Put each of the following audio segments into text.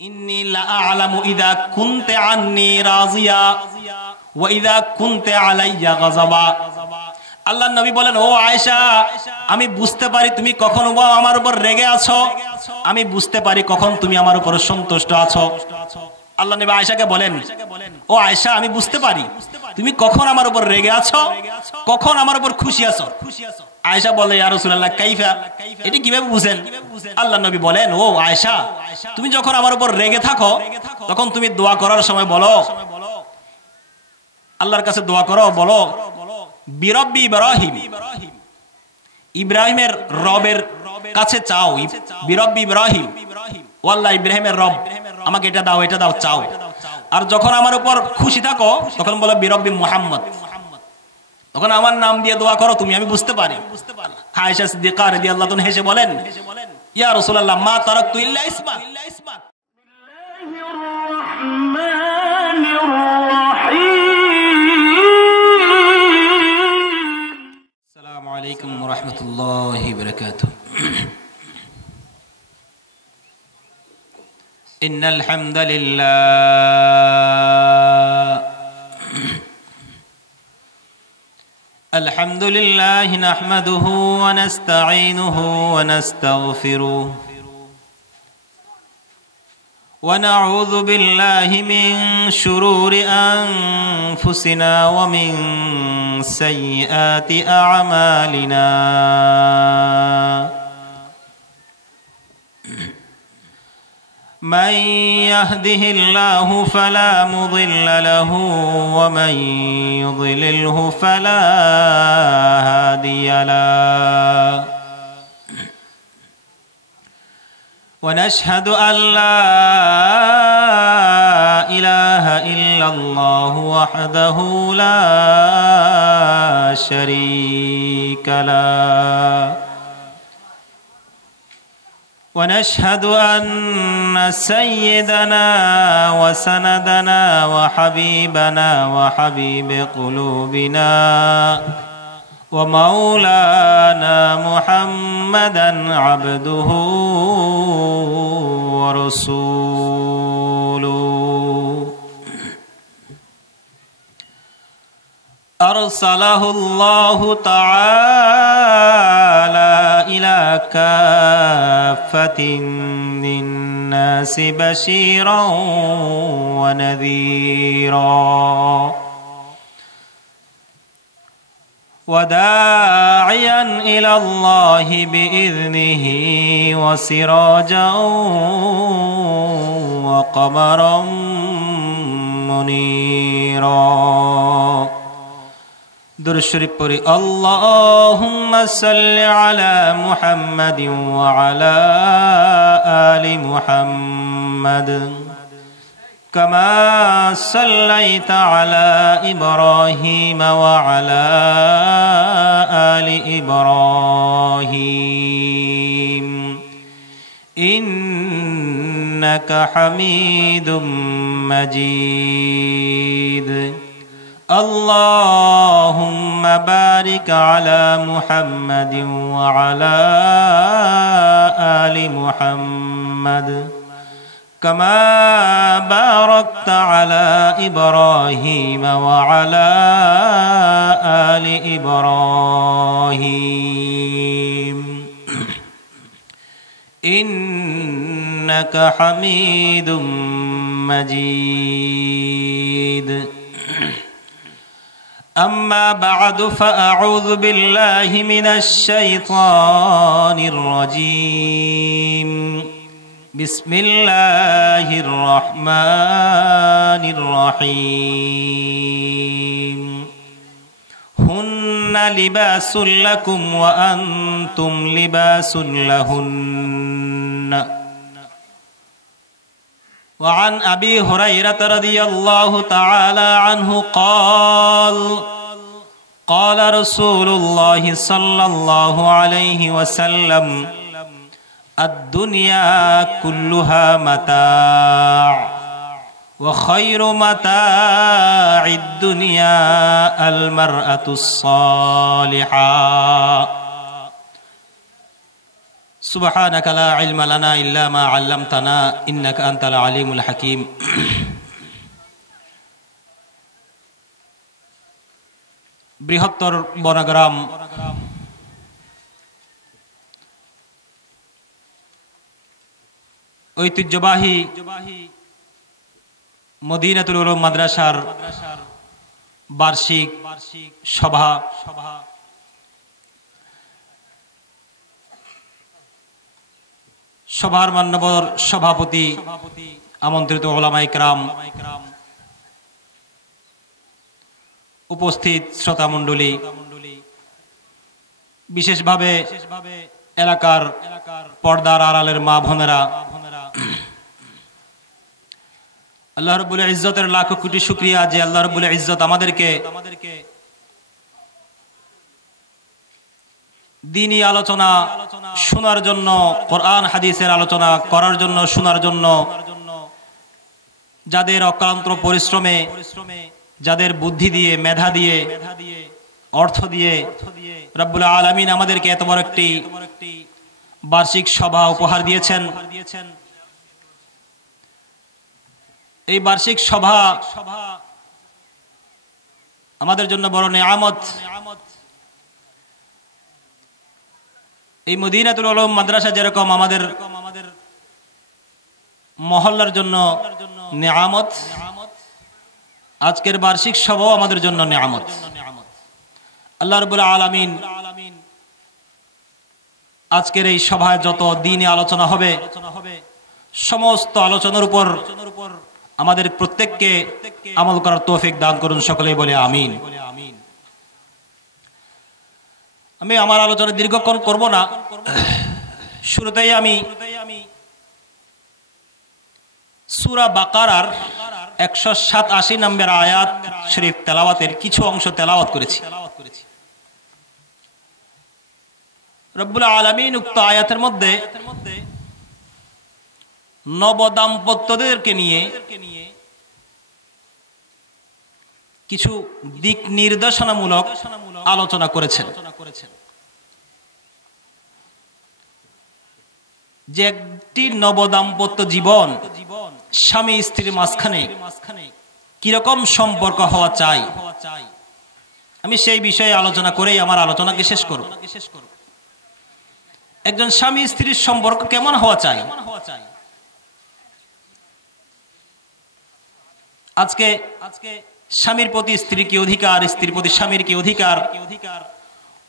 ইন্নী লা আ'লামু ইযা কুনতা আন্নী রাযিয়া ওয়া ইযা কুনতা আলাইয়া গাযাবা। আল্লাহর নবী বলেন, ও আয়েশা, আমি বুঝতে পারি তুমি কখন আমার উপর রেগে আছো, আমি বুঝতে পারি কখন তুমি আমার উপর সন্তুষ্ট আছো। আল্লাহ নবী আয়েশাকে বলেন, ও আয়েশা, আমি বুঝতে পারি তুমি কখন আমার উপর রেগে আছো, কখন আমার উপর খুশি আছো। আয়েশা বলে, ইয়া রাসূলুল্লাহ কাইফা, এটা কিভাবে বুঝেন? আল্লাহ নবী বলেন, ও আয়েশা, তুমি যখন আমার উপর রেগে থাকো তখন তুমি দোয়া করার সময় বলো, আল্লাহর কাছে দোয়া করো, বলো বিরব্বি ইব্রাহিম, ইব্রাহিমের রবের কাছে চাও, বিরব্বি ইব্রাহিম, ও আল্লাহ ইব্রাহিমের রব আমাকে এটা দাও, এটা দাও, চাও। আর যখন আমার উপর খুশি থাকো তখন বলো বিরব্বি মুহাম্মদ, তখন আমার নাম দিয়ে দোয়া করো তুমি, আমি বুঝতে পারি। আয়েশা সিদ্দিকা রাদিয়াল্লাহু আনহা হেসে বলেন, ইয়া রাসূলুল্লাহ মা তারাকতু ইল্লা ইসমা। আসসালামু আলাইকুম ওয়া রাহমাতুল্লাহি ওয়া বারাকাতুহু। ইন্নাল হামদালিল্লাহ আলহামদুলিল্লাহি নাহমাদুহু ওয়া নাস্তাঈনুহু ওয়া নাস্তাগফিরুহু ওয়া নাউযু বিল্লাহি মিন শুরুরি আনফুসিনা ওয়া মিন সাইয়্যাতি আ'মালিনা। من يهده الله فلا مضل له ومن يضلله فلا هادي له، ونشهد أن لا إله إلا الله وحده لا شريك له، ونشهد أن سيدنا وسندنا وحبيبنا وحبيب قلوبنا ومولانا محمدا عبده ورسوله، أرسله الله تعالى إلى كافة للناس بشيرا ونذيرا وداعيا إلى الله بإذنه وسراجا وقمرا منيرا। درود شریف پڑھی، اللهم صل على محمد وعلى آل محمد كما صليت على إبراهيم وعلى آل إبراهيم إنك حميد مجيد। اللهم بارك على محمد وعلى آل محمد كما باركت على إبراهيم وعلى آل إبراهيم إنك حميد مجيد۔ أما بعد فأعوذ بالله من الشيطان الرجيم، بسم الله الرحمن الرحيم، هن لباس لكم وأنتم لباس لهن۔ وعن أبي هريرة رضي الله تعالى عنه قال قال رسول الله صلى الله عليه وسلم الدنيا كلها متاع وخير متاع الدنيا المرأة الصالحة সুবহানাকা লা ইলমা লানা ইল্লা মা আল্লামতানা ইন্নাকা আনতাল আলিমুল হাকিম। বৃহত্তর বনগ্রাম ঐতিহ্যবাহী মদিনাতুল উলুম মাদ্রাসার বার্ষিক সভা সভার মান্যবর সভাপতি, আমন্ত্রিত উলামায়ে কেরাম, উপস্থিত শ্রোতা মণ্ডলী, বিশেষভাবে এলাকার পর্দার আড়ালের মা বোনেরা, আল্লাহ রাব্বুল ইজ্জতের লাখ কোটি শুকরিয়া যে আল্লাহ রাব্বুল ইজ্জত আমাদেরকে দ্বীনি আলোচনা শোনার জন্য, কোরআন হাদিসের আলোচনা করার জন্য, শোনার জন্য যাদের অক্লান্ত পরিশ্রমে, যাদের বুদ্ধি দিয়ে, মেধা দিয়ে, অর্থ দিয়ে রব্বুল আলামিন আমাদেরকে এত বড় একটি বার্ষিক সভা উপহার দিয়েছেন। এই বার্ষিক সভা আমাদের জন্য বড় নিয়ামত। এই মদিনাতুল উলুম মাদ্রাসা যেরকম আমাদের মহল্লার জন্য নিয়ামত, আজকের বার্ষিক সভাও আমাদের জন্য নিয়ামত। আল্লাহ রাব্বুল আলামিন আজকের এই সভায় যত দ্বীনি আলোচনা হবে, সমস্ত আলোচনার উপর আমাদের প্রত্যেককে আমল করার তৌফিক দান করুন, সকলেই বলে আমিন। আমি আমার আলোচনা দীর্ঘক্ষণ করব না। শুরুতেই আমি সূরা বাকারার 187 নম্বর আয়াত শরীফ তেলাওয়াতের কিছু অংশ তেলাওয়াত করেছি। রব্বুল আলামিন উক্ত আয়াতের মধ্যে নবদাম্পত্যদেরকে নিয়ে কিছু দিক নির্দেশনামূলক আলোচনা করেছেন। যে একটি নবদাম্পত্য জীবন, স্বামী স্ত্রীর মাঝখানে কিরকম সম্পর্ক হওয়া চাই, আমি সেই বিষয়ে আলোচনা করেই আমার আলোচনাকে শেষ করব। একজন স্বামী স্ত্রীর সম্পর্ক কেমন হওয়া চাই? আজকে স্বামীর প্রতি স্ত্রীর কি অধিকার, স্ত্রীর প্রতি স্বামীর কি অধিকার,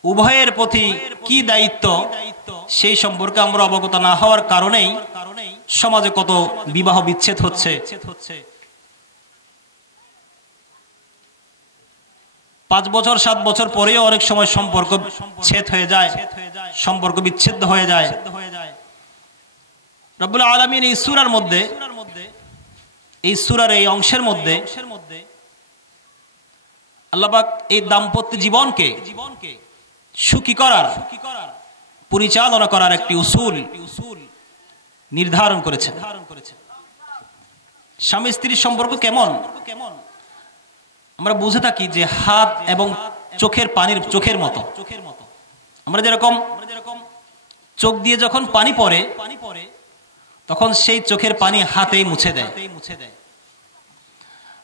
উভয়ের প্রতি কি দায়িত্ব, সেই সম্পর্কে আমরা অবগত না হওয়ার কারণেই সমাজে কত বিবাহ বিচ্ছেদ হচ্ছে। 5 বছর 7 বছর পরেও অনেক সময় সম্পর্ক ছেদ হয়ে যায়, সম্পর্ক বিচ্ছেদ হয়ে যায়। রব্বুল আলামিন এই সূরার মধ্যে, এই সূরার এই অংশের মধ্যে আল্লাহ পাক এই দাম্পত্য জীবনকে সুখী করার, পরিচালনা করার একটি উসুল নির্ধারণ করেছেন। স্বামী স্ত্রীর সম্পর্ক কেমন আমরা বুঝে থাকি যে হাত এবং চোখের পানির চোখের মতো। আমরা যেরকম চোখ দিয়ে যখন পানি পড়ে তখন সেই চোখের পানি হাতেই মুছে দেয়।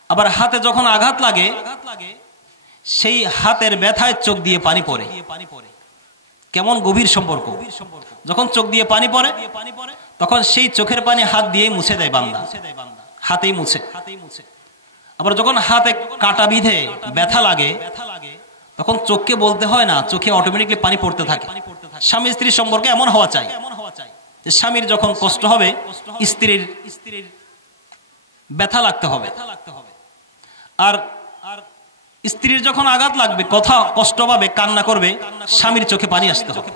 আবার হাতে যখন আঘাত লাগে সেই হাতের ব্যথায় চোখ দিয়ে পানি পড়ে। কেমন গভীর সম্পর্ক! যখন চোখ দিয়ে পানি পড়ে তখন সেই চোখের পানি হাত দিয়ে মুছে দেয় বান্দা, হাতেই মুছে। আবার যখন হাতে কাটা বিধে ব্যথা লাগে তখন চোখকে বলতে হয় না, চোখে অটোমেটিকলি পানি পড়তে থাকে। স্বামী স্ত্রীর সম্পর্কে এমন হওয়া চাই যে স্বামীর যখন কষ্ট হবে স্ত্রীর ব্যথা লাগতে হবে, আর স্ত্রীর যখন আঘাত লাগবে, কথা কষ্ট পাবে, কান্না করবে, স্বামীর চোখে পানি আসতে হবে।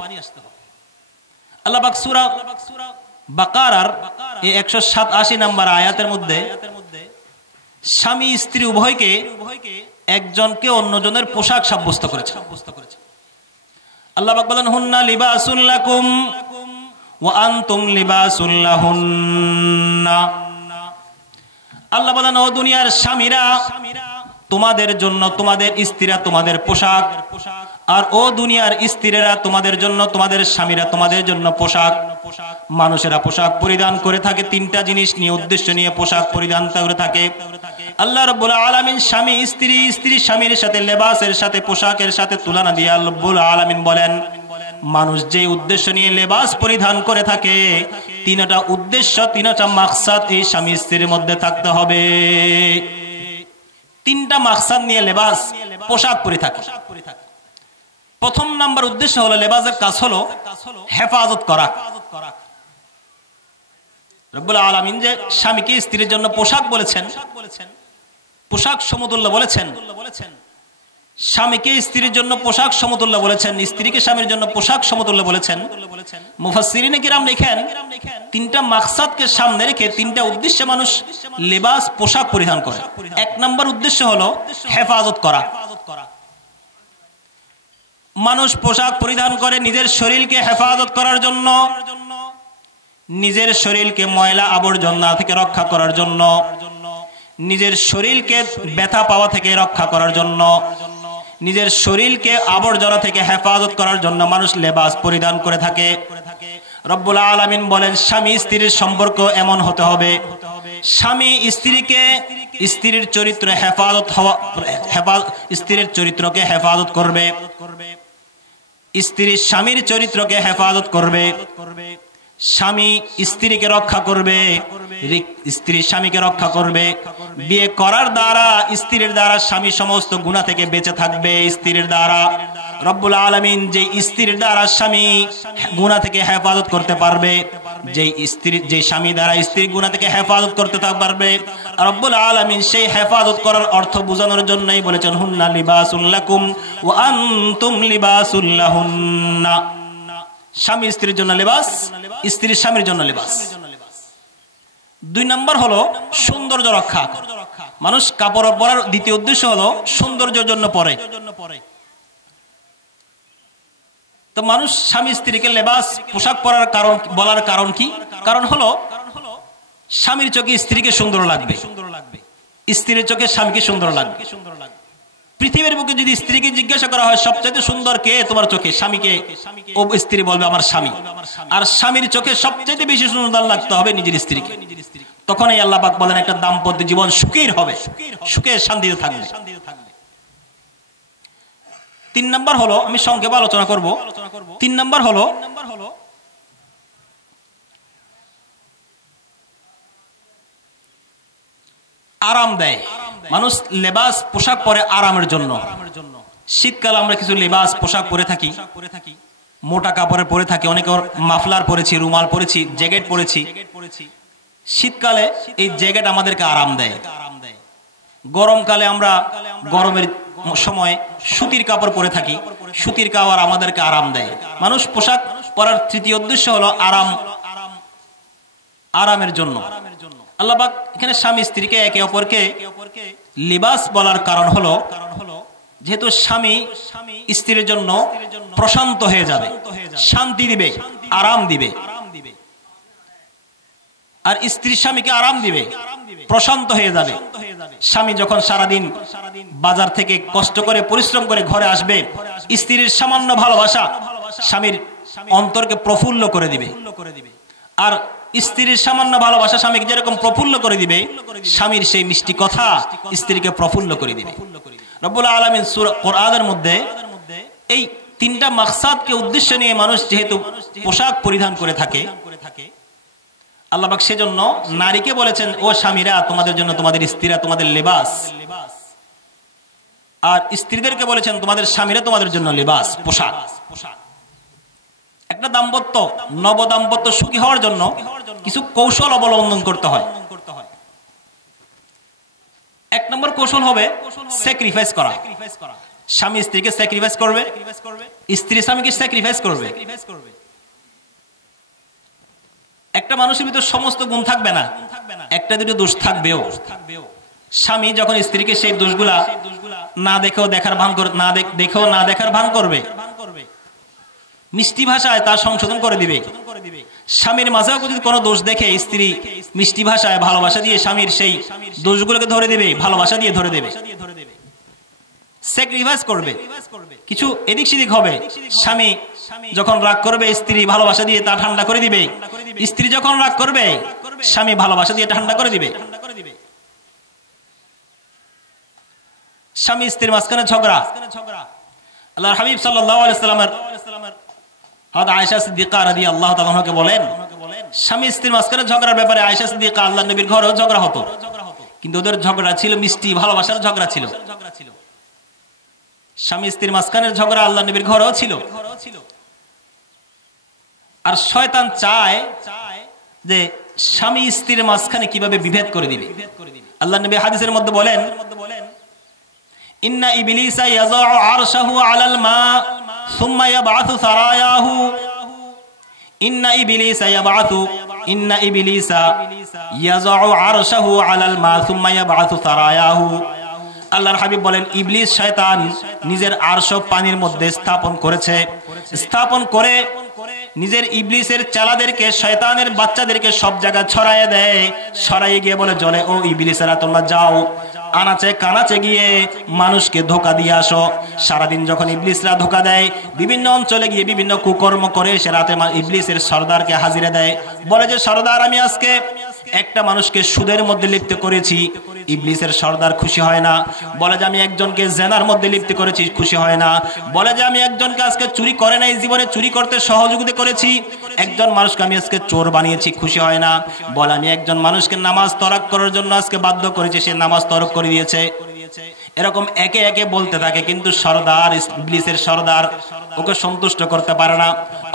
আল্লাহ পাক সূরা বাকারার এই 187 নম্বর আয়াতের মধ্যে স্বামী স্ত্রী উভয়কে একজনকে অন্যজনের পোশাক সাব্যস্ত করেছে। আল্লাহ পাক বলেন, হুন্না লিবাসুল লাকুম ওয়া আনতুম লিবাসুল লাহুন্না। আল্লাহ বলেন, ও দুনিয়ার স্বামীরা, তোমাদের জন্য তোমাদের স্ত্রীরা তোমাদের পোশাক, আর ও দুনিয়ার স্ত্রীরা তোমাদের জন্য, তোমাদের স্বামীরা তোমাদের জন্য পোশাক। মানুষেরা পোশাক পরিধান করে থাকে তিনটা জিনিস নিয়ে, উদ্দেশ্য নিয়ে পোশাক পরিধান করে থাকে। আল্লাহ রাব্বুল আলামিন স্বামী স্ত্রী, স্ত্রী স্বামীর সাথে লেবাসের সাথে পোশাকের সাথে তুলনা দিয়ে আল্লাহ রাব্বুল আলামিন বলেন, মানুষ যে উদ্দেশ্য নিয়ে লেবাস পরিধান করে থাকে, তিনটা উদ্দেশ্য, তিনটা মাকসাদ এই স্বামী স্ত্রীর মধ্যে থাকতে হবে। তিনটা মাকসাদ নিয়ে লেবাস পোশাক পরে থাকে। প্রথম নাম্বার উদ্দেশ্য হলো, লেবাসের কাজ হলো হেফাজত করা। রব্বুল আলামিন যে স্বামীকে স্ত্রীর জন্য পোশাক বলেছেন, পোশাক সমতুল্য বলেছেন, স্বামীকে স্ত্রীর জন্য পোশাক সমতুল্য বলেছেন, স্ত্রীকে স্বামীর জন্য পোশাক সমতুল্য বলেছেন। মুফাসসিরিনে কিরাম লেখেন, তিনটা মাকসাদকে সামনে রেখে তিনটা উদ্দেশ্যে মানুষ লেবাস পোশাক পরিধান করে। এক নম্বর উদ্দেশ্য হলো হেফাজত করা। মানুষ পোশাক পরিধান করে নিজের শরীরকে হেফাজত করার জন্য, নিজের শরীরকে ময়লা আবর্জনা থেকে রক্ষা করার জন্য, নিজের শরীরকে ব্যথা পাওয়া থেকে রক্ষা করার জন্য, নিজের শরীরকে আবর্জনা থেকে হেফাজত করার জন্য মানুষ লেবাস পরিধান করে থাকে। রব্বুল আলামিন বলেন, স্বামী স্ত্রীর সম্পর্ক এমন হতে হবে, স্বামী স্ত্রীকে, স্ত্রীর চরিত্র হেফাজত হওয়া, স্ত্রীর চরিত্রকে হেফাজত করবে, স্ত্রী স্বামীর চরিত্রকে হেফাজত করবে, স্বামী স্ত্রীকে রক্ষা করবে, স্ত্রী স্বামীকে রক্ষা করবে। বিয়ে করার দ্বারা, স্ত্রীর দ্বারা স্বামী সমস্ত গুনাহ থেকে বেঁচে থাকবে। স্ত্রীর দ্বারা রব্বুল আলামিন যে স্ত্রীর দ্বারা স্বামী গুনাহ থেকে হেফাজত করতে পারবে, যে স্বামী দ্বারা স্ত্রী গুনাহ থেকে হেফাজত করতে পারবে, রব্বুল আলামিন সেই হেফাজত করার অর্থ বোঝানোর জন্যই বলেছেন, হুন্না লিবাসুল লাকুম ওয়া আনতুম লিবাসুল লাহুন্না। স্বামী স্ত্রীর জন্য লেবাস, স্ত্রী স্বামীর জন্য লেবাস। দুই নম্বর হলো সৌন্দর্য রক্ষা। মানুষ কাপড় পরার দ্বিতীয় উদ্দেশ্য হলো সৌন্দর্যের জন্য পরে। তো মানুষ স্বামী স্ত্রীকে লেবাস পোশাক পরার কারণ, বলার কারণ কি? কারণ হলো স্বামীর চোখে স্ত্রীকে সুন্দর লাগবে, স্ত্রীর চোখে স্বামীকে সুন্দর লাগবে। পৃথিবীর বুকে যদি স্ত্রীকে জিজ্ঞাসা করা হয় সবচেয়ে সুন্দর কে তোমার চোখে, স্বামীকে, ও স্ত্রী বলবে আমার স্বামী। আর স্বামীর চোখে সবচেয়ে বেশি সুন্দর লাগতে হবে নিজের স্ত্রীকে। তখনই আল্লাহ পাক বলেন একটা দাম্পত্য জীবন সুখের হবে, সুখে শান্তিতে থাকবে। তিন নম্বর হলো, আমি সংক্ষেপে আলোচনা করব, তিন নম্বর হলো আরাম দেয়। মানুষ লেবাস পোশাক পরে আরামের জন্য। শীতকালে আমরা কিছু লেবাস পোশাক পরে থাকি, মোটা কাপড়ে পরে থাকি, অনেকে মাফলার পরেছি, রুমাল পরেছি, জ্যাকেট পরেছি। শীতকালে এই জ্যাকেট আমাদেরকে আরাম দেয়। গরমকালে আমরা গরমের সময় সুতির কাপড় পরে থাকি, সুতির কাপড় আমাদেরকে আরাম দেয়। মানুষ পোশাক পরার তৃতীয় উদ্দেশ্য হলো আরাম, আরামের জন্য। আল্লাহ পাক এখানে স্বামী স্ত্রীকে একে অপরকে লিবাস বলার কারণ হলো, যেহেতু স্বামী স্ত্রীর জন্য প্রশান্ত হয়ে যাবে, শান্তি দিবে, আরাম দিবে, আর স্ত্রী স্বামীকে আরাম দিবে, প্রশান্ত হয়ে যাবে। স্বামী যখন সারাদিন বাজার থেকে কষ্ট করে পরিশ্রম করে ঘরে আসবে, স্ত্রীর সামান্য ভালোবাসা স্বামীর অন্তরকে প্রফুল্ল করে দিবে। আর স্ত্রীর সামান্য ভালোবাসা স্বামীকে যেরকম প্রফুল্ল করে দিবে, স্বামীর সেই মিষ্টি কথা স্ত্রীকে প্রফুল্ল করে দিবে। রব্বুল আলামিন সূরা কোরআনের মধ্যে এই তিনটা মাকসাদকে উদ্দেশ্য নিয়ে মানুষ যেহেতু পোশাক পরিধান করে থাকে, আল্লাহ পাক সেজন্য নারীকে বলেছেন, ও স্বামীরা তোমাদের জন্য তোমাদের স্ত্রীরা তোমাদের লেবাস, আর স্ত্রীদেরকে বলেছেন তোমাদের স্বামীরা তোমাদের জন্য লেবাস, পোশাক। একটা দাম্পত্য, নব দাম্পত্য সুখী হওয়ার জন্য কিছু কৌশল অবলম্বন করতে হয়। এক নম্বর কৌশল হবে স্যাক্রিফাইস করা। স্বামী স্ত্রীকে স্যাক্রিফাইস করবে, স্ত্রী স্বামীকে স্যাক্রিফাইস করবে। একটা মানুষের ভিতর সমস্ত গুণ থাকবে না, একটা দুটো দোষ থাকবেও। স্বামী যখন স্ত্রীকে সেই দোষগুলা না দেখেও দেখার ভান করবে, না দেখার ভান করবে, মিষ্টি ভাষায় তা সংশোধন করে দিবে। স্বামীর মাঝেও যদি কোনো দোষ দেখে, স্ত্রী মিষ্টি ভাষায় ভালোবাসা দিয়ে স্বামীর সেই দোষগুলোকে ধরে দেবে, ভালোবাসা দিয়ে ধরে দেবে। স্যাক্রিফাইস করবে, কিছু এদিক সেদিক হবে। স্বামী যখন রাগ করবে স্ত্রী ভালোবাসা দিয়ে তা ঠান্ডা করে দিবে, স্ত্রী যখন রাগ করবে স্বামী ভালোবাসা দিয়ে ঠান্ডা করে দিবে। স্বামী স্ত্রীর মাঝখানে ঝগড়া, আল্লাহর হাবিব সাল্লাল্লাহু আলাইহি ওয়াসাল্লামের হযরত আয়েশা সিদ্দিকা রাদিয়াল্লাহু তাআলা আনহাকে বলেন, স্বামী স্ত্রীর মাঝখানে ঝগড়ার ব্যাপারে আয়েশা সিদ্দিকা আল্লাহর নবীর ঘরেও ঝগড়া হতো, কিন্তু ওদের ঝগড়া ছিল মিষ্টি ভালোবাসার ঝগড়া ছিল। স্বামী স্ত্রীর মাঝখানের ঝগড়া আল্লাহর নবীর ঘরেও ছিল। আর শয়তান চায় যে স্বামী স্ত্রীর মাঝখানে কিভাবে বিভেদ করে দিবে। আল্লাহর নবী হাদিসের মধ্যে বলেন, ইন্না ইবলিসা ইয়াযাউ আরশাহু আলাল মা সুম্মা ইয়াবআথু সারায়াহু, ইন্না ইবলিসা ইয়াযাউ আরশাহু আলাল মা সুম্মা ইয়াবআথু সারায়াহু। আল্লাহর হাবিব বলেন, ইবলিস শয়তান নিজের আরশ পানির মধ্যে স্থাপন করেছে, স্থাপন করে নিজের ইবলিসের চালাদেরকে, শয়তানের বাচ্চাদেরকে সব জায়গায় ছড়াইয়ে দেয়। ছড়াইয়ে গিয়ে বলে, জলে ও ইবলিসেরা তোমরা যাও আনাচে কানাচে গিয়ে মানুষকে ধোকা দিয়ে আসো। সারাদিন যখন ইবলিসরা ধোকা দেয়, বিভিন্ন অঞ্চলে গিয়ে বিভিন্ন কুকর্ম করে, সে রাতে ইবলিসের সর্দারকে হাজিরে দেয়, বলে যে সর্দার আমি আজকে একটা মানুষকে সুদের মধ্যে লিপ্ত করেছি। ইবলিসের সর্দার খুশি হয় না, বলে যে আমি একজনকে জেনার মধ্যে লিপ্ত করেছি, খুশি হয় না। বলে যে আমি একজনকে আজকে চুরি করে নাই, জীবনে চুরি করতে সহযোগিতা করেছি, একজন মানুষকে আমি আজকে চোর বানিয়েছি, খুশি হয় না। বলে আমি একজন মানুষকে নামাজ তরক করার জন্য আজকে বাধ্য করেছি, সে নামাজ তরক করে দিয়েছে। এরকম একে একে বলতে থাকে, কিন্তু সর্দার, ইবলিসের সর্দার ওকে সন্তুষ্ট করতে পারে না।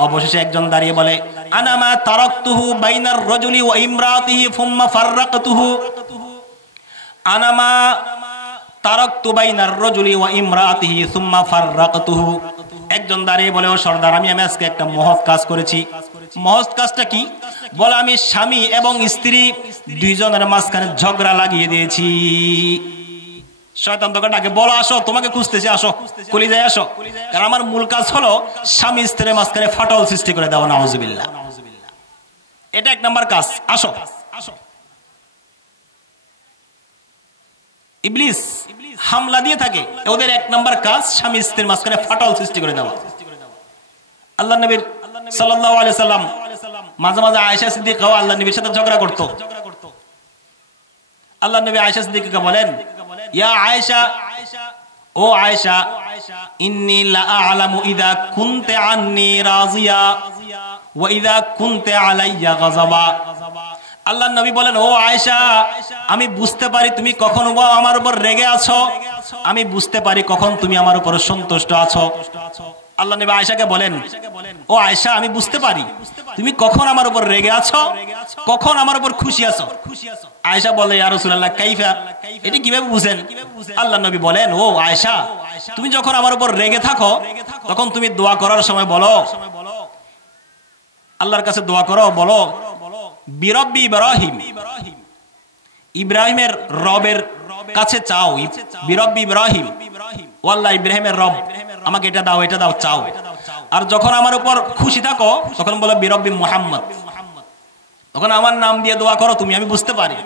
অবশেষে একজন দাঁড়িয়ে বলে, আনা মা তারাকতুহু বাইনার রাজুলি ওয়া ইমরাতিহি সুম্মা ফাররাকতুহু, আনা মা তারাকতু বাইনার রাজুলি ওয়া ইমরাতিহি সুম্মা ফাররাকতুহু। একজন দাঁড়িয়ে বলে, ও সর্দার আমি আজকে একটা মহৎ কাজ করেছি। মহৎ কাজটা কি? বলে আমি স্বামী এবং স্ত্রী দুইজনের মাঝখানে ঝগড়া লাগিয়ে দিয়েছি। শয়তান তোকে ডাকে, বলো আসো, তোমাকে খুঁজতেছি, আসো কলিজায় আসো, কারণ আমার মূল কাজ হলো স্বামী স্ত্রীর মাঝখানে ফাটল সৃষ্টি করে দেওয়া। নাউজুবিল্লাহ, এটা এক নাম্বার কাজ। আসো। ইবলিস হামলা দিয়ে থাকে, ওদের এক নাম্বার কাজ স্বামী স্ত্রীর মাঝখানে ফাটল সৃষ্টি করে দেওয়া। আল্লাহ নবী সাল্লাল্লাহু আলাইহি সাল্লাম মাঝে মাঝে আয়েশা সিদ্দিকা আল্লাহ নবীর সাথে ঝগড়া করতো। আল্লাহ নবী আয়েশা সিদ্দিকা বলেন, ইয়া আয়েশা, ও আয়েশা, ইন্নী লা আ'লামু ইযা কুনতে আন্নী রাজিয়া ওয়া ইযা কুনতে আলাইয়া গাযাবা। আল্লাহর নবী বলেন, ও আয়েশা, আমি বুঝতে পারি তুমি কখন আমার উপর রেগে আছো, আমি বুঝতে পারি কখন তুমি আমার উপর সন্তুষ্ট আছো। আল্লাহ নবী আয়েশাকে বলেন, ও আয়েশা, আমি বুঝতে পারি তুমি কখন আমার উপর রেগে আছো, কখন আমার উপর খুশি আছো। আয়েশা বলে, ইয়া রাসূলুল্লাহ কাইফা, এটা কিভাবে বুঝেন? আল্লাহ নবী বলেন, ও আয়েশা, তুমি যখন আমার উপর রেগে থাকো তখন তুমি দোয়া করার সময় বলো, আল্লাহর কাছে দোয়া করো, বলো বিরব্বি ইব্রাহিম, ইব্রাহিমের রবের কাছে চাও, বিরব্বি ইব্রাহিম, ও আল্লাহ ইব্রাহিমের রব আমাকে এটা দাও, এটা দাও, চাও। আর যখন আমার উপর খুশি থাকো তখন বলো বিরব্বি মুহাম্মদ, তখন আমার নাম দিয়ে দোয়া করো তুমি, আমি বুঝতে পারি।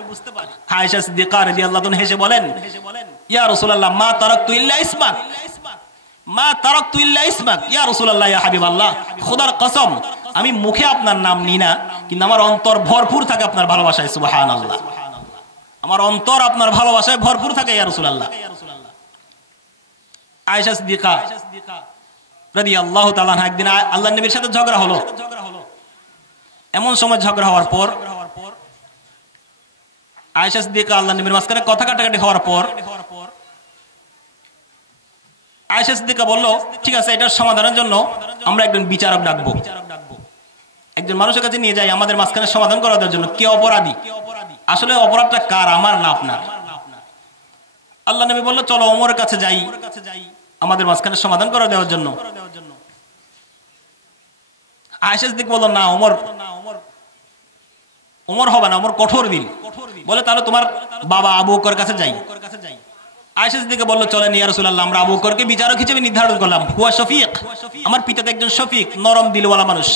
আয়েশা সিদ্দিকা রাদিয়াল্লাহু আনহা হেসে বলেন, ইয়া রাসূলুল্লাহ মা তারাকতু ইল্লা ইসমাক, মা তারাকতু ইল্লা ইসমাক, ইয়া রাসূলুল্লাহ, ইয়া হাবিবাল্লাহ, খোদার কসম আমি মুখে আপনার নাম নিই না, কিন্তু আমার অন্তর ভরপুর থাকে আপনার ভালোবাসায়। সুবহানাল্লাহ, আমার অন্তর আপনার ভালোবাসায় ভরপুর থাকে ইয়া রাসূলুল্লাহ। আয়েশা সিদ্দিকা রাদিয়াল্লাহু তাআলা আনহা একদিন আল্লাহর নবীর সাথে ঝগড়া হলো। এমন সময় ঝগড়া হওয়ার পর আয়েশা সিদ্দিকা আল্লাহর নবীর মাঝখানে কথা কাটাকাটি হওয়ার পর আয়েশা সিদ্দিকা বলল, ঠিক আছে, এটার সমাধানের জন্য আমরা একজন বিচারক ডাকবো, একজন মানুষের কাছে নিয়ে যাই আমাদের মাঝখানে সমাধান করার জন্য, কে অপরাধী, আসলে অপরাধটা কার, আমার না আপনার। আল্লাহ নবী বলল, চলো ওমরের কাছে যাই আমাদের মাঝখানে সমাধান করে দেওয়ার জন্য। আয়েশা সিদ্দিক বলল, না, ওমর হবে না, ওমর কঠোর দিল। বলে তাহলে তোমার বাবা আবু বকরের কাছে যাই। আয়েশা সিদ্দিকা বলল, চলেন ইয়া রাসূলুল্লাহ, আমরা আবু বকরকে বিচারক হিসেবে নির্ধারণ করলাম। হুয়া শফিক, আমার পিতা তো একজন শফিক, নরম দিলওয়ালা মানুষ।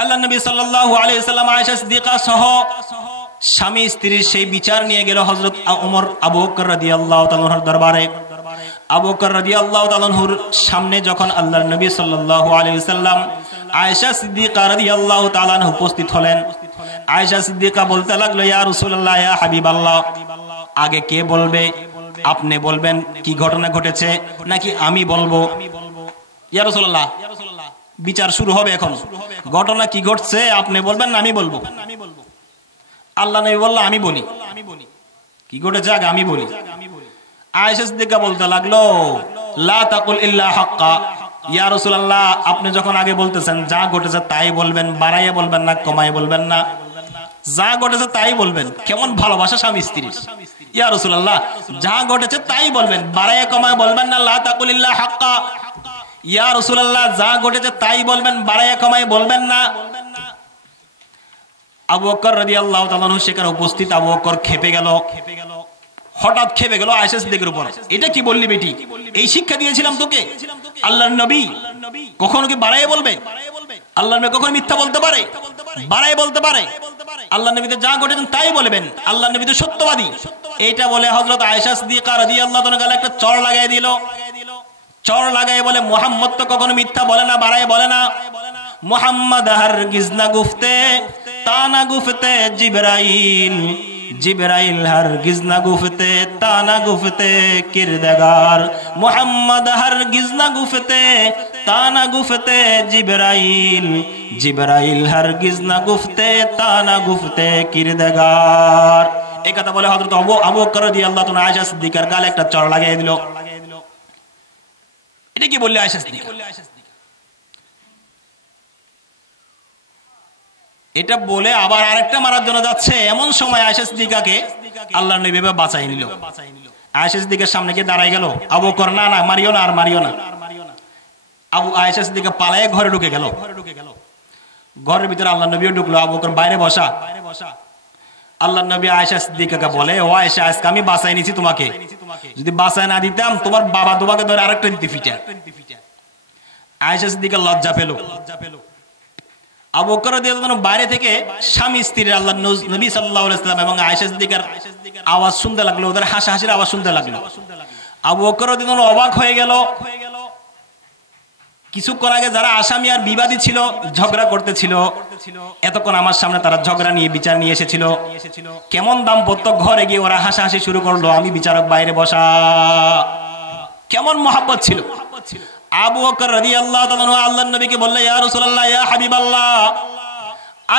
আল্লাহ নবী সাল্লাল্লাহু আলাইহি ওয়াসাল্লাম আয়েশা সিদ্দিকা সহ স্বামী স্ত্রীর সেই বিচার নিয়ে গেল হযরত ওমর আবু বকর রাদিয়াল্লাহু তাআলার দরবারে। আবু বকর রাদিয়াল্লাহু তাআলার সামনে যখন আল্লাহর নবী সাল্লাল্লাহু আলাইহি ওয়াসাল্লাম আয়েশা সিদ্দিকা রাদিয়াল্লাহু তাআলা উপস্থিত হলেন, আয়েশা সিদ্দিকা বলতে লাগলো, ইয়া রাসূলুল্লাহ, ইয়া হাবিবাল্লাহ, আগে কে বলবে? আপনি বলবেন কি ঘটনা ঘটেছে নাকি আমি বলবো? ইয়া রাসূলুল্লাহ, বিচার শুরু হবে এখন, ঘটনা কি ঘটছে আপনি বলবেন না আমি বলবো? আল্লাহ নবী বলল, আমি বলি। কি ঘটেছে আগে আমি বলি। আয়েশা সিদ্দিকা বলতে লাগলো, লা তাকুল ইল্লা হাক্কা, ইয়া রাসূলুল্লাহ, আপনি যখন আগে বলতেছেন যা ঘটেছে তাই বলবেন, বাড়াইয়া বলবেন না, কমাইয়া বলবেন না, যা ঘটেছে তাই বলবেন। কেমন ভালোবাসা স্বামী স্ত্রীর। ইয়া রাসূলুল্লাহ, যা ঘটেছে তাই বলবেন, বাড়াইয়া কমাইয়া বলবেন না। লা তাকুল ইল্লা হাক্কা, ইয়া রাসূলুল্লাহ, যা ঘটেছে তাই বলবেন, বাড়াইয়া কমাইয়া বলবেন না। আবু বকর রাদিয়াল্লাহু তাআলা সেখানে উপস্থিত। আবু বকর খেপে গেল, হঠাৎ খেপে গেল আয়েশা সিদ্দিকার উপর। এটা কি বললি বেটি? এই শিক্ষা দিয়েছিলাম তোকে। আল্লাহর নবী কখনো কি বাড়াইয়া বলবে? আল্লাহর নবী কখনো মিথ্যা বলতে পারে? বাড়াইয়া বলতে পারে? আল্লাহর নবী তো যা ঘটেছেন তাই বলবেন, আল্লাহর নবী তো সত্যবাদী। এইটা বলে হযরত আয়েশা সিদ্দিকা রাদিয়াল্লাহু তাআলা গালে একটা চড় লাগাই দিল। চড় লাগাই বলে, মুহাম্মদ তো কখনো মিথ্যা বলে না, বাড়াইয়া বলে না। মুহাম্মদ হারগিজ না গুফতে তানা গুফতে জিবরাইল, জিবরাইল হারগিজ না গুফতে তানা গুফতে কিরদাগার। মুহাম্মদ হারগিজ না গুফতে তানা গুফতে জিবরাইল, জিবরাইল হারগিজ না গুফতে তানা গুফতে কিরদাগার। এই কথা বলে হযরত আবু বকর রাদিয়াল্লাহু তাআলা আয়েশা সিদ্দিকার গালে একটা চড় লাগিয়ে দিল। এটা কি বললে আয়েশা সিদ্দিকা? এটা বলে আবার আরেকটা মারার জন্য যাচ্ছে। এমন সময় আয়েশা সিদ্দিকাকে আল্লাহর নবী এভাবে বাঁচাই নিল। আয়েশা সিদ্দিকার সামনে গিয়ে দাঁড়াই গেল। আবু বকর, না না, মারিও না, আর মারিও না। আয়েশা সিদ্দিকা পালায়ে ঘরে ঢুকে গেল। ঘরের ভিতরে আল্লাহর নবীও ঢুকলো, আবু বকর বাইরে বসা। আল্লাহর নবী আয়েশা সিদ্দিকাকে বলে, ও আয়েশা, আজকে আমি বাঁচাই নিছি তোমাকে, যদি বাঁচাই না দিতাম তোমার বাবা তোমাকে ধরে আরেকটা দিতে ফিটা। আয়েশা সিদ্দিকা লজ্জা পেল। আবু বকর রাদিয়াল্লাহু আনহু বাইরে থেকে স্বামী স্ত্রী আল্লাহর নবী সাল্লাল্লাহু আলাইহি ওয়াসাল্লাম এবং আয়েশা সিদ্দিকার আওয়াজ শুনতে লাগলো, ওদের হাসাহাসির আওয়াজ শুনতে লাগলো। আবু বকর রাদিয়াল্লাহু আনহু অবাক হয়ে গেল। কিছুক্ষণ আগে যারা আসামি আর বিবাদী ছিল, ঝগড়া করতেছিল, এতক্ষণ আমার সামনে তারা ঝগড়া নিয়ে বিচার নিয়ে এসেছিল। কেমন দাম্পত্য, ঘরে গিয়ে ওরা হাসাহাসি শুরু করলো, আমি বিচারক বাইরে বসা। কেমন মহব্বত ছিল। আবু বকর রাদিয়াল্লাহু তাআলা আনহু আল্লাহর নবীকে বললে, ইয়া রাসূলুল্লাহ, ইয়া হাবিবাল্লাহ,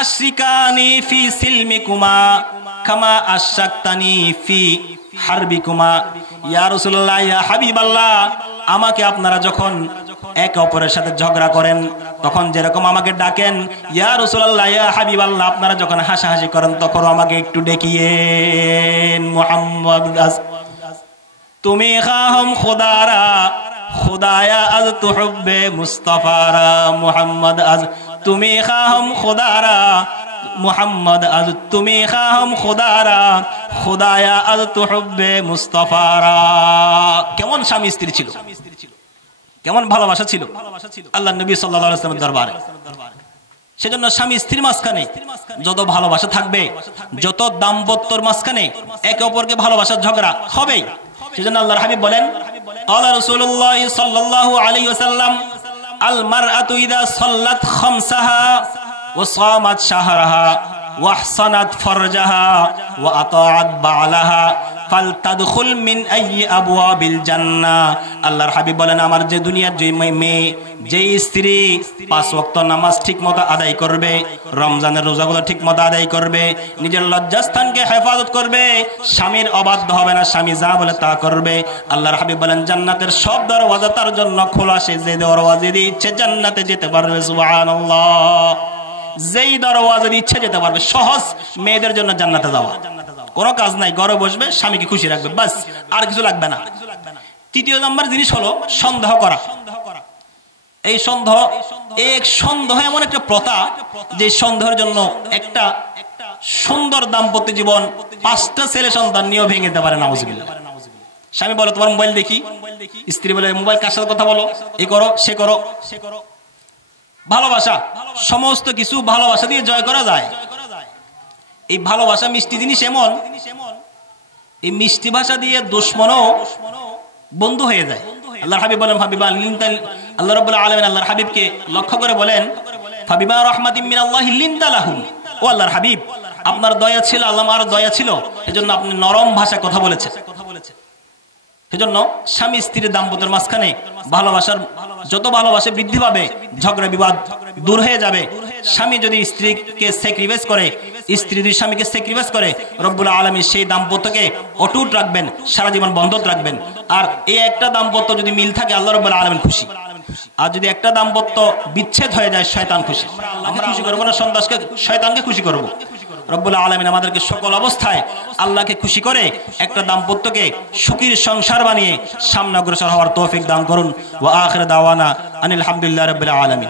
আশরিকানি ফি সিলমিকুমা কামা আশরাকতানি ফি হারবিকুমা। ইয়া রাসূলুল্লাহ, ইয়া হাবিবাল্লাহ, আমাকে আপনারা যখন একে অপরের সাথে ঝগড়া করেন তখন যেরকম আমাকে ডাকেন, ইয়া রাসূলুল্লাহ, ইয়া হাবিবাল্লাহ, আপনারা যখন হাসাহাসি করেন তখন আমাকে একটু ডেকিয়েন। মুহাম্মদ তুমি খাহম খুদারা, খুদায়া আজ তুহুব্বে মুস্তাফারা। মুহাম্মদ আজ তুমি খাহম খুদারা, মুহাম্মদ আজ তুমি খাহম খুদারা, খুদায়া আজ তুহুব্বে মুস্তাফারা। কেমন স্বামী স্ত্রী ছিল, কেমন ভালোবাসা ছিল আল্লাহর নবী সাল্লাল্লাহু আলাইহি ওয়াসাল্লামের দরবারে। সেজন্য স্বামী স্ত্রীর মাঝখানে যত ভালোবাসা থাকবে, যত দাম্পত্যর মাঝখানে একে অপরকে ভালোবাসার ঝগড়া হবেই। সেজন্য আল্লাহর হাবিব বলেন, ক্বালা রাসূলুল্লাহ সাল্লাল্লাহু আলাইহি ওয়াসাল্লাম, আল মারআতু ইযা সাল্লাত খামসাহা ওয়া সামাত শাহরাহা ওয়া আহসানাত ফারজাহা ওয়া আতাআত বা'লাহা ফালতাদখুল মিন আইয়ি আবওয়াবিল জান্নাহ। আল্লাহর হাবিব বলেন, আমার যে দুনিয়ার যে মেয়ে, যে স্ত্রী 5 ওয়াক্ত নামাজ ঠিকমতো আদায় করবে, রমজানের রোজাগুলো ঠিকমতো আদায় করবে, নিজের লজ্জাস্থানকে হেফাজত করবে, স্বামীর অবাধ্য হবে না, স্বামী যা বলে তা করবে, আল্লাহর হাবিব বলেন জান্নাতের সব দরওয়াজা তার জন্য খোলা। সে যে দরওয়াজা দিয়ে ইচ্ছে জান্নাতে যেতে পারবে। সুবহানাল্লাহ। যেই দরওয়াজা দিয়ে ইচ্ছে যেতে পারবে। সহজ মেয়েদের জন্য জান্নাতে যাওয়া, কোনো কাজ নাই, ঘরে বসবে, স্বামীকে খুশি রাখবে, বাস, আর কিছু লাগবে না। তৃতীয় নম্বর জিনিস হলো সন্দেহ করা। এই সন্দেহ এমন একটা প্রথা যে সন্দেহের জন্য একটা সুন্দর দাম্পত্য জীবন 5টা ছেলে সন্তান নিয়েও ভেঙে দিতে পারে। নাউজুবিল্লাহ। স্বামী বলে তোমার মোবাইল দেখি, স্ত্রী বলে মোবাইল কার সাথে কথা বলো, এই করো সে করো। ভালোবাসা, সমস্ত কিছু ভালোবাসা দিয়ে জয় করা যায়। এই ভালোবাসা মিষ্টি জিনিস এমন, এই মিষ্টি ভাষা দিয়ে দুশমনও বন্ধু হয়ে যায়। আল্লাহর হাবিব বলেন ফাবিমা লিনতাল, আল্লাহ রাব্বুল আলামিন আল্লাহর হাবিবকে লক্ষ্য করে বলেন ফাবিমা রাহমাতিম মিনাল্লাহি লিনতা লাহুম, ও আল্লাহর হাবিব আপনার দয়া ছিল, আল্লাহ আমার দয়া ছিল, এজন্য আপনি নরম ভাষায় কথা বলেছেন। এজন্য স্বামী স্ত্রীর দাম্পত্যের মাঝখানে ভালোবাসার যত ভালোবাসা বৃদ্ধি পাবে, ঝগড়া বিবাদ দূর হয়ে যাবে। স্বামী যদি স্ত্রীকে স্যাক্রিফাইস করে, স্ত্রী যদি স্বামীকে স্যাক্রিফাইস করে, রব্বুল আলামিন সেই দাম্পত্যকে অটুট রাখবেন, সারা জীবন বন্ধত রাখবেন। আর এই একটা দাম্পত্য যদি মিল থাকে, আল্লাহ রব্বুল আলামিন খুশি। আর যদি একটা দাম্পত্য বিচ্ছেদ হয়ে যায়, শয়তান খুশি। আমরা খুশি করবো না সন্তানকে, শয়তানকে খুশি করবো। রব্বুল আলামিন আমাদেরকে সকল অবস্থায় আল্লাহকে খুশি করে একটা দাম্পত্যকে সুখীর সংসার বানিয়ে সামনে অগ্রসর হওয়ার তৌফিক দান করুন। ওয়া আখির দাওয়ানা আনিল হামদুলিল্লাহি রাব্বিল আলামিন।